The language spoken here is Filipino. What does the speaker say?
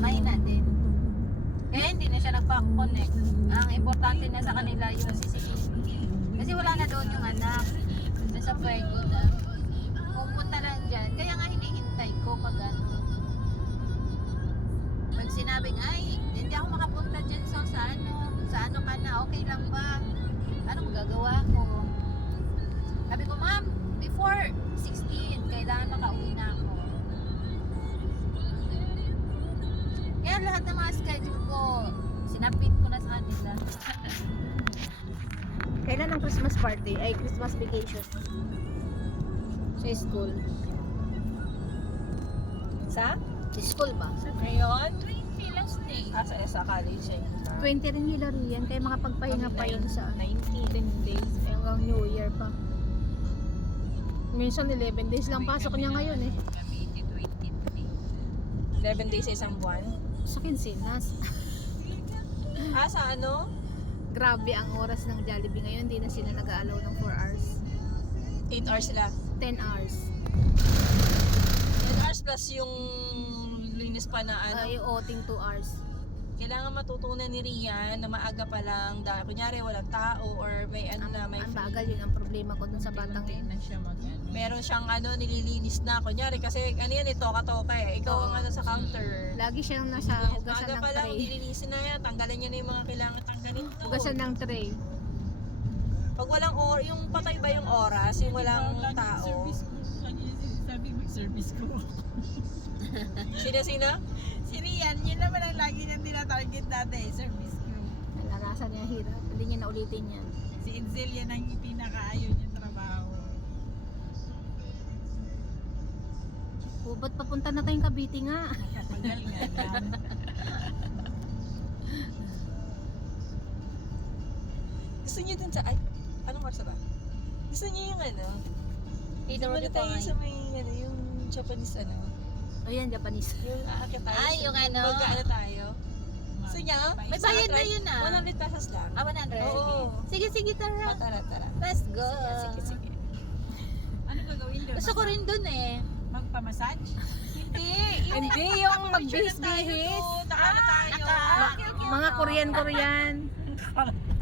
mahina din. Kaya hindi na siya nagpa-connect. Ang importante na sa kanila yung CCTV. Kasi wala na doon yung anak. Nasa Fuego na. Pupunta lang dyan. Kaya nga hinihintay ko pag ano. Pag sinabing, ay, hindi ako makapunta dyan sa ano ka na, okay lang ba? Ano magagawa ko? Sabi ko, ma'am, before 16, kailangan makauwi na ako. Kaya lahat ng mga schedule ko, sinapit ko na sa kanila. Kailan ang Christmas party? Ay, Christmas vacation. Sa school. Sa? Sa school ba? Ngayon? 20 last day. Sa college ay. 20 rin yung laro yan. Kaya makapagpahinga pa yun sa 19. 10 days. Hanggang New Year pa. Minsan 11 days lang pasok niya ngayon eh. Kami 23. 11 days sa isang buwan. Sa Kinsinas. Sa ano? Grabe ang oras ng Jollibee ngayon. Hindi na sila nag-aalaw ng 4 hours. 8 hours sila. 10 hours. 10 hours plus yung linis pa na ano. Yung outing 2 hours. Kailangan matutunan ni Rian na maaga pa lang. Kunyari walang tao or may ano na may Ang bagal yun ang problema ko dun sa batang yun. na siya meron siyang ano nililinis na. Kunyari kasi ano yan toka-toka eh. Ikaw ang ano sa counter. Lagi siyang nasa hugasan Maaga ng pa lang tray. nililinisin na yan. Tanggalin niya na yung mga kailangan tanggalin to. Hugasan ng tray. Pag walang yung patay ba yung oras, yung walang tao. Sabi mag-service ko. Sina? Si Rian, yun naman ang lagi niyang tinatarget dati, service crew. Naranasan niya hirap. Hindi niya naulitin yan. Si Edsel, yan ang pinakaayaw niyang trabaho. Ba't papunta na tayong Cavite nga? Nakapagal nga yan. Gusto niyo dun sa anong oras ba? Gusto niyo yung ano? Muna tayo sa may ano, yung Japanese ano. O yan, Japanese. Yung aakit tayo. Ay, yung ano? Magkaano tayo? Gusto niya? May bayad na yun 100 pesos lang. 100? Oo. Sige, tara. Tara. Let's go. Sige. Ano gagawin doon? Gusto ko rin dun eh. Magpamassage? Hindi. Hindi, yung magbihis-bihis. Naka tayo. Mga Korean.